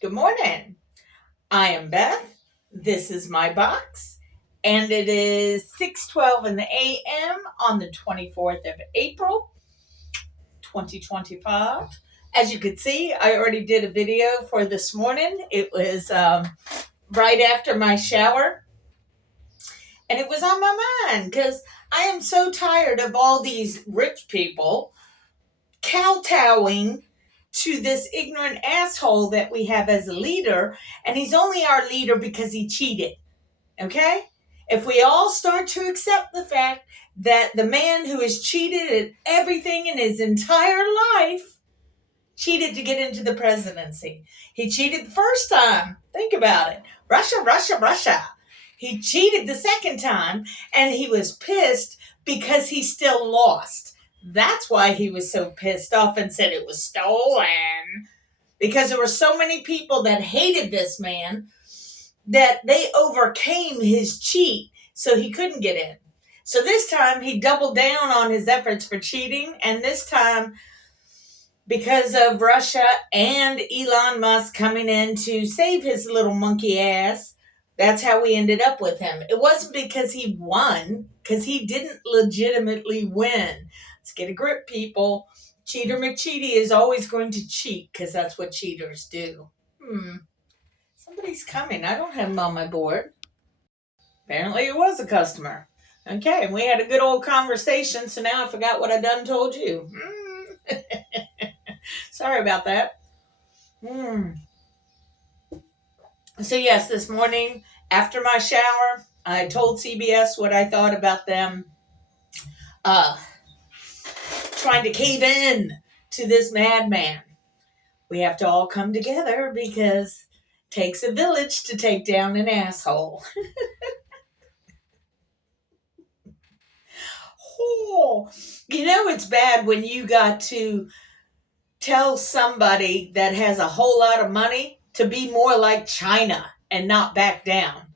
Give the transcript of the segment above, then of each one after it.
Good morning. I am Beth. This is my box, and it is 6:12 in the a.m. on the 24th of April, 2025. As you can see, I already did a video for this morning. It was right after my shower, and it was on my mind because I am so tired of all these rich people kowtowing to this ignorant asshole that we have as a leader, and he's only our leader because he cheated. Okay? If we all start to accept the fact that the man who has cheated at everything in his entire life cheated to get into the presidency. He cheated the first time. Think about it. Russia, Russia, Russia. He cheated the second time, and he was pissed because he still lost. That's why he was so pissed off and said it was stolen. Because there were so many people that hated this man that they overcame his cheat so he couldn't get in. So this time he doubled down on his efforts for cheating, and this time because of Russia and Elon Musk coming in to save his little monkey ass, that's how we ended up with him. It wasn't because he won, because he didn't legitimately win. Let's get a grip, people. Cheater McCheaty is always going to cheat because that's what cheaters do. Somebody's coming. I don't have him on my board. Apparently it was a customer. Okay, and we had a good old conversation, so now I forgot what I done told you. Sorry about that. So yes, this morning after my shower, I told CBS what I thought about them uh, trying to cave in to this madman. We have to all come together because it takes a village to take down an asshole. Oh, it's bad when you got to tell somebody that has a whole lot of money to be more like China and not back down.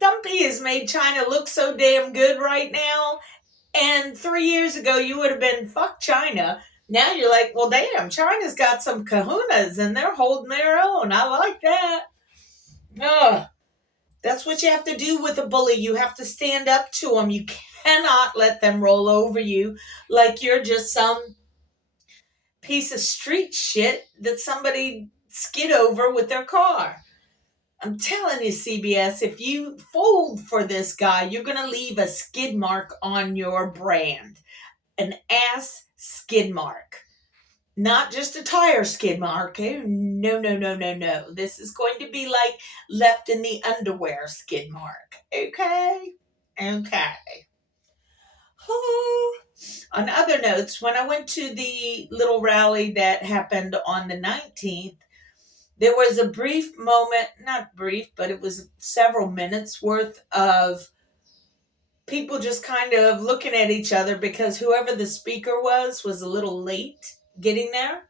Dumpy has made China look so damn good right now. And 3 years ago, you would have been, fuck China. Now you're like, well, damn, China's got some kahunas and they're holding their own. I like that. Ugh. That's what you have to do with a bully. You have to stand up to them. You cannot let them roll over you like you're just some piece of street shit that somebody skid over with their car. I'm telling you, CBS, if you fold for this guy, you're going to leave a skid mark on your brand. An ass skid mark. Not just a tire skid mark. No, no, no, no, no. This is going to be like left in the underwear skid mark. Okay? Okay. On other notes, when I went to the little rally that happened on the 19th, there was a brief moment, not brief, but it was several minutes worth of people just kind of looking at each other because whoever the speaker was a little late getting there,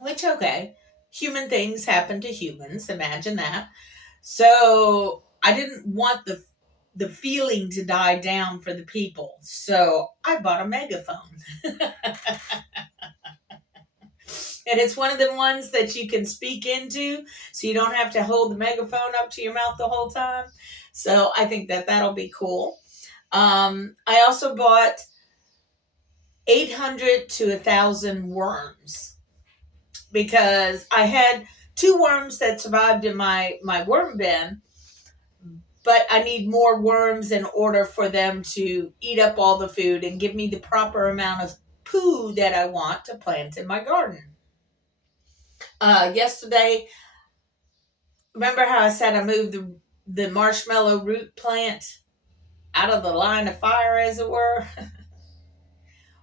which, okay, human things happen to humans. Imagine that. So I didn't want the feeling to die down for the people. So I bought a megaphone. And it's one of the ones that you can speak into, so you don't have to hold the megaphone up to your mouth the whole time. So I think that that'll be cool. I also bought 800 to 1,000 worms because I had 2 worms that survived in my worm bin, but I need more worms in order for them to eat up all the food and give me the proper amount of poo that I want to plant in my garden. Yesterday, remember how I said I moved the marshmallow root plant out of the line of fire, as it were?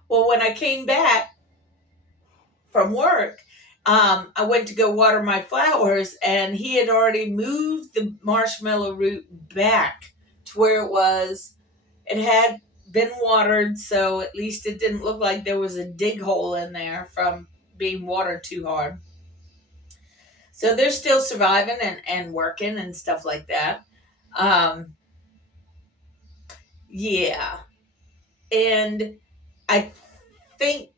Well, when I came back from work, I went to go water my flowers, and he had already moved the marshmallow root back to where it was. It had been watered, so at least it didn't look like there was a dig hole in there from being watered too hard. So they're still surviving and working and stuff like that. Yeah. And I think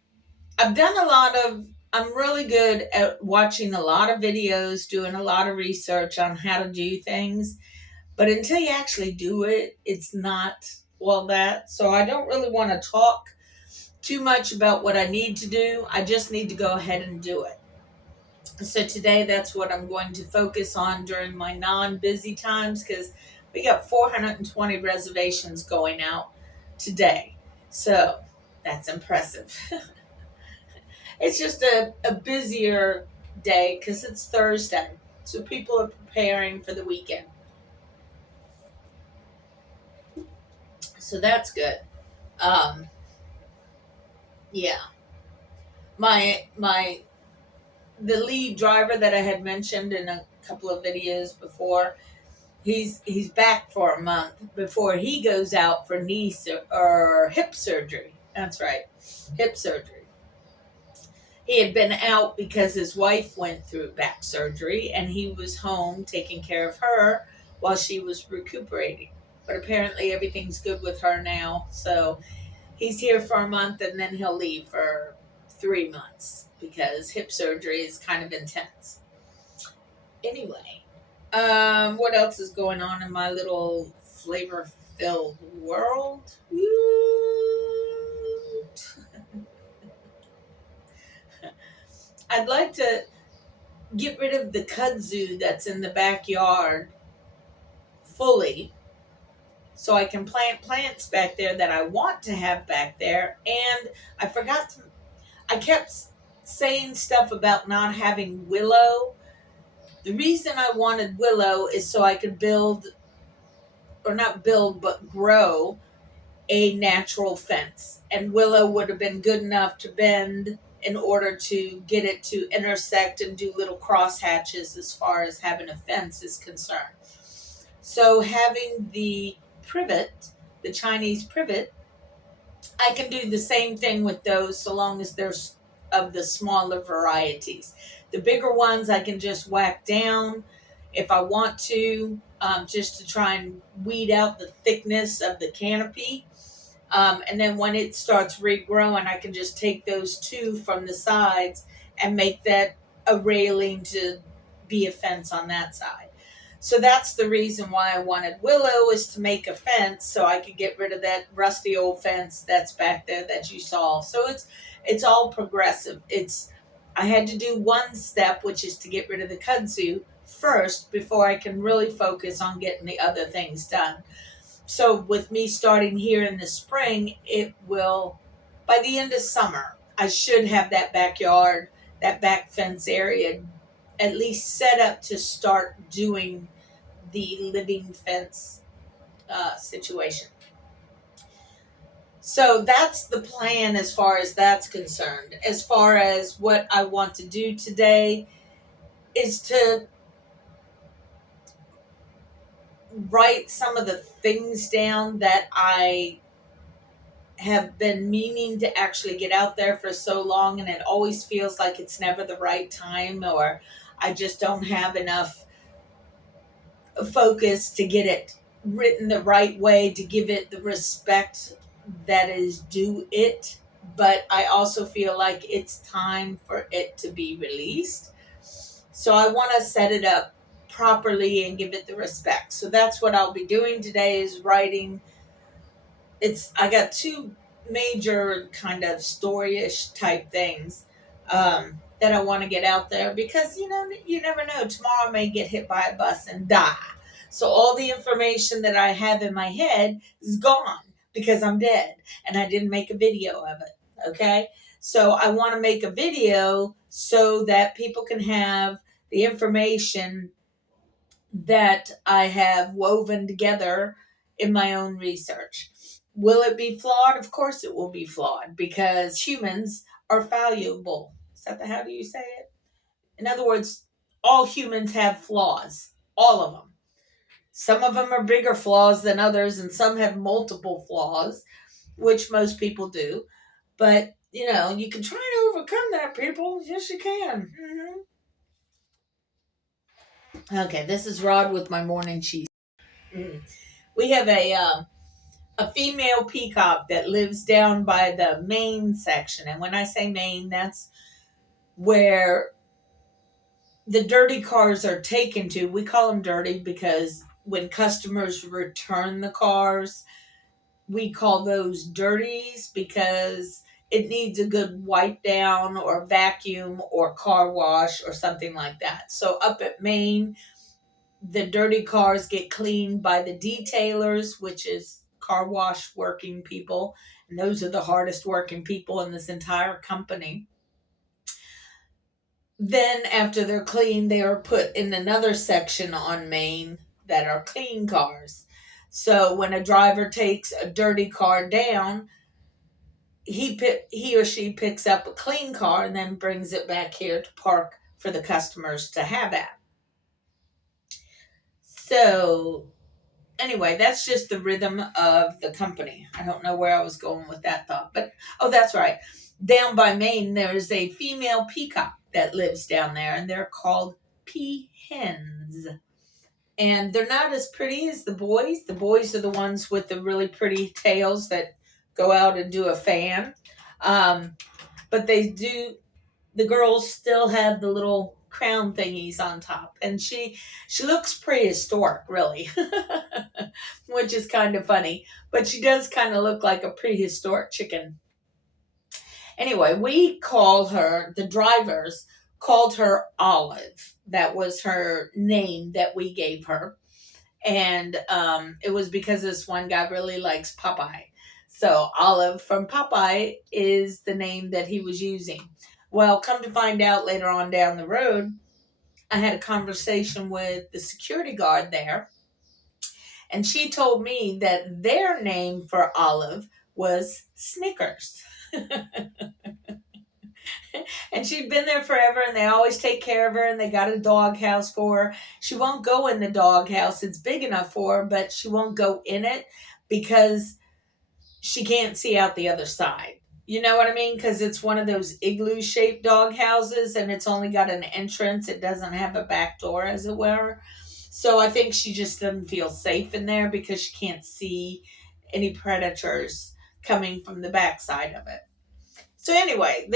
I've done a lot of I'm really good at watching a lot of videos, doing a lot of research on how to do things. But until you actually do it, it's not all that. So I don't really want to talk too much about what I need to do. I just need to go ahead and do it. So today, that's what I'm going to focus on during my non-busy times, because we got 420 reservations going out today. So that's impressive. It's just a busier day because it's Thursday. So people are preparing for the weekend. So that's good. Um, yeah. My the lead driver that I had mentioned in a couple of videos before, he's back for a month before he goes out for or hip surgery. That's right, hip surgery. He had been out because his wife went through back surgery, and he was home taking care of her while she was recuperating. But apparently everything's good with her now, so he's here for a month and then he'll leave for 3 months because hip surgery is kind of intense. Anyway, what else is going on in my little flavor filled world? I'd like to get rid of the kudzu that's in the backyard fully, so I can plant plants back there that I want to have back there. And I kept saying stuff about not having willow. The reason I wanted willow is so I could build, or not build, but grow a natural fence. And willow would have been good enough to bend in order to get it to intersect and do little cross hatches as far as having a fence is concerned. So having the privet, the Chinese privet, I can do the same thing with those so long as they're of the smaller varieties. The bigger ones I can just whack down if I want to, just to try and weed out the thickness of the canopy. And then when it starts regrowing, I can just take those two from the sides and make that a railing to be a fence on that side. So that's the reason why I wanted willow, is to make a fence so I could get rid of that rusty old fence that's back there that you saw. So it's all progressive. I had to do one step, which is to get rid of the kudzu first before I can really focus on getting the other things done. So with me starting here in the spring, it will, by the end of summer, I should have that backyard, that back fence area at least set up to start doing the living fence situation. So that's the plan as far as that's concerned. As far as what I want to do today is to write some of the things down that I have been meaning to actually get out there for so long, and it always feels like it's never the right time, or I just don't have enough focus to get it written the right way, to give it the respect that is due it. But I also feel like it's time for it to be released. So I want to set it up properly and give it the respect. So that's what I'll be doing today, is writing. I got two major kind of story-ish type things that I want to get out there, because you never know, tomorrow I may get hit by a bus and die. So all the information that I have in my head is gone because I'm dead and I didn't make a video of it. Okay, so I want to make a video so that people can have the information that I have woven together in my own research. Will it be flawed? Of course it will be flawed, because humans are fallible. Is that how do you say it? In other words, all humans have flaws. All of them. Some of them are bigger flaws than others, and some have multiple flaws, which most people do. But, you can try to overcome that, people. Yes, you can. Okay, this is Rod with my morning cheese. We have a female peacock that lives down by the Maine section. And when I say Maine, that's where the dirty cars are taken to. We call them dirty because when customers return the cars, we call those dirties because it needs a good wipe down or vacuum or car wash or something like that. So up at Maine, the dirty cars get cleaned by the detailers, which is car wash working people. And those are the hardest working people in this entire company. Then after they're clean, they are put in another section on Maine that are clean cars. So when a driver takes a dirty car down, he or she picks up a clean car and then brings it back here to park for the customers to have at. So anyway, that's just the rhythm of the company. I don't know where I was going with that thought, but oh, that's right. Down by Maine, there's a female peacock that lives down there, and they're called peahens. And they're not as pretty as the boys. The boys are the ones with the really pretty tails that go out and do a fan. But they do, the girls still have the little crown thingies on top, and she looks prehistoric, really. Which is kind of funny, but she does kind of look like a prehistoric chicken. Anyway, the drivers called her Olive. That was her name that we gave her. And it was because this one guy really likes Popeye. So Olive from Popeye is the name that he was using. Well, come to find out later on down the road, I had a conversation with the security guard there, and she told me that their name for Olive was Snickers. And she'd been there forever, and they always take care of her, and they got a doghouse for her. She won't go in the doghouse. It's big enough for her, but she won't go in it because she can't see out the other side. You know what I mean? Because it's one of those igloo-shaped dog houses, and it's only got an entrance. It doesn't have a back door, as it were. So I think she just doesn't feel safe in there because she can't see any predators coming from the backside of it. So anyway,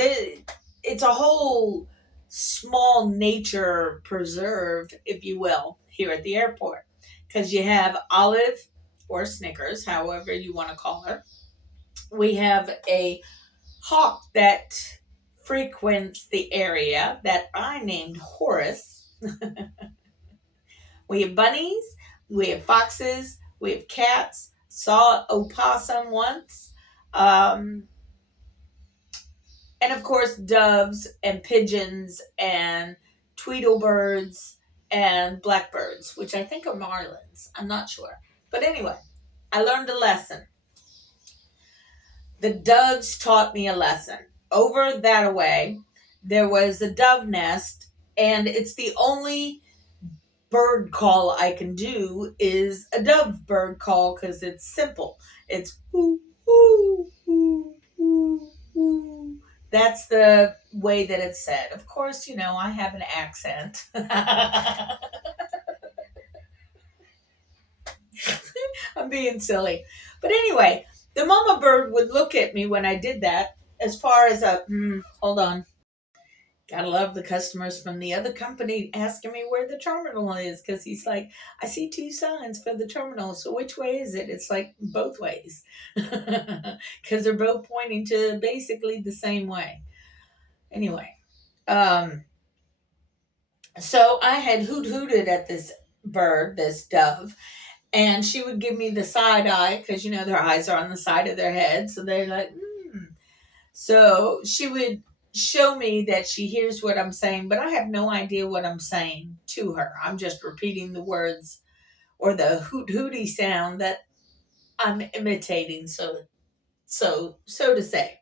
it's a whole small nature preserve, if you will, here at the airport. Because you have Olive or Snickers, however you want to call her. We have a hawk that frequents the area that I named Horace. We have bunnies, we have foxes, we have cats. Saw opossum once. And of course, doves and pigeons and tweedlebirds and blackbirds, which I think are marlins. I'm not sure. But anyway, I learned a lesson. The doves taught me a lesson. Over that way, there was a dove nest, and it's the only bird call I can do is a dove bird call because it's simple. It's whoo, whoo, whoo, whoo, whoo. That's the way that it's said. Of course, I have an accent. I'm being silly. But anyway, the mama bird would look at me when I did that as far as hold on. Gotta love the customers from the other company asking me where the terminal is because he's like, I see two signs for the terminal. So which way is it? It's like both ways because they're both pointing to basically the same way. Anyway, so I had hooted at this bird, this dove, and she would give me the side eye because, their eyes are on the side of their head. So they're like, So she would show me that she hears what I'm saying, but I have no idea what I'm saying to her. I'm just repeating the words or the hooty sound that I'm imitating, so to say.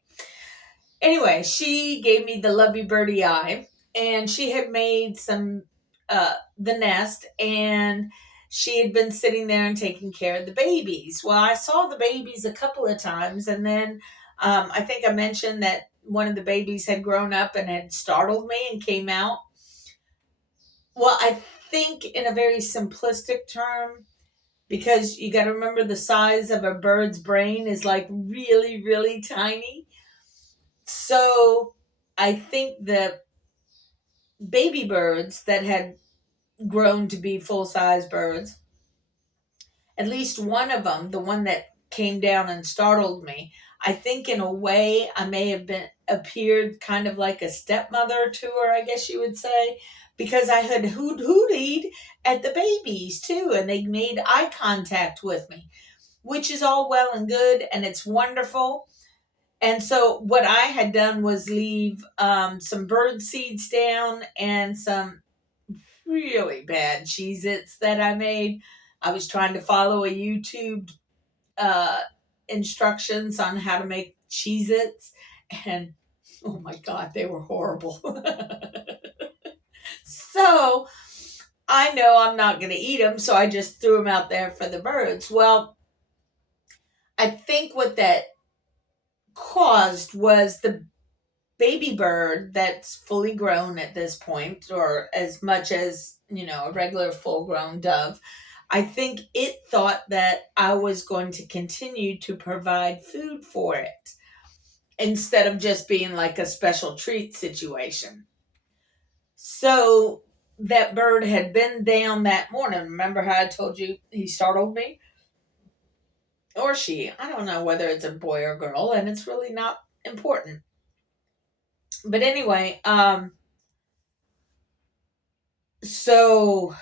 Anyway, she gave me the lovey birdie eye, and she had made the nest, and she had been sitting there and taking care of the babies. Well, I saw the babies a couple of times, and then I think I mentioned that one of the babies had grown up and had startled me and came out. Well, I think in a very simplistic term, because you got to remember the size of a bird's brain is like really, really tiny. So I think the baby birds that had grown to be full-size birds. At least one of them, the one that came down and startled me, I think in a way I may have been appeared kind of like a stepmother to her, I guess you would say, because I had hootied at the babies too, and they made eye contact with me, which is all well and good, and it's wonderful. And so what I had done was leave some bird seeds down and some really bad Cheez-Its that I made. I was trying to follow a YouTube uh, instructions on how to make Cheez-Its, and oh my God, they were horrible. So I know I'm not going to eat them, so I just threw them out there for the birds. Well, I think what that caused was the baby bird that's fully grown at this point, or as much as, a regular full grown dove, I think it thought that I was going to continue to provide food for it instead of just being like a special treat situation. So that bird had been down that morning. Remember how I told you he startled me? Or she. I don't know whether it's a boy or girl, and it's really not important. But anyway, so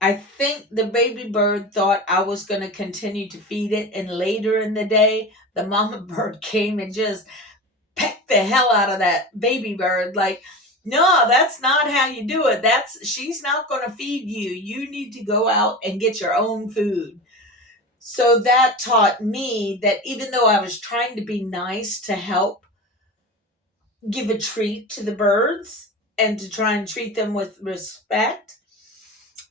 I think the baby bird thought I was going to continue to feed it, and later in the day, the mama bird came and just pecked the hell out of that baby bird. Like, no, that's not how you do it. She's not going to feed you. You need to go out and get your own food. So that taught me that even though I was trying to be nice to help give a treat to the birds and to try and treat them with respect,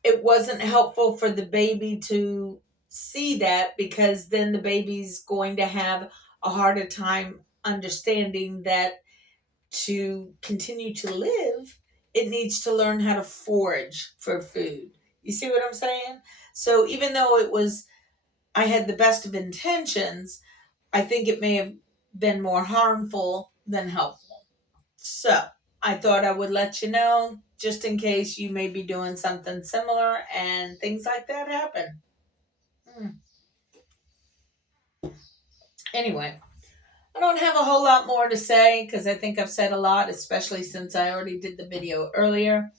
it wasn't helpful for the baby to see that, because then the baby's going to have a harder time understanding that to continue to live, it needs to learn how to forage for food. You see what I'm saying? So even though I had the best of intentions, I think it may have been more harmful than helpful. So I thought I would let you know, just in case you may be doing something similar and things like that happen. Hmm. Anyway, I don't have a whole lot more to say because I think I've said a lot, especially since I already did the video earlier.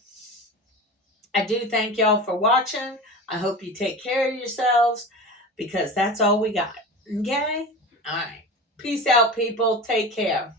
I do thank y'all for watching. I hope you take care of yourselves, because that's all we got. Okay? All right. Peace out, people. Take care.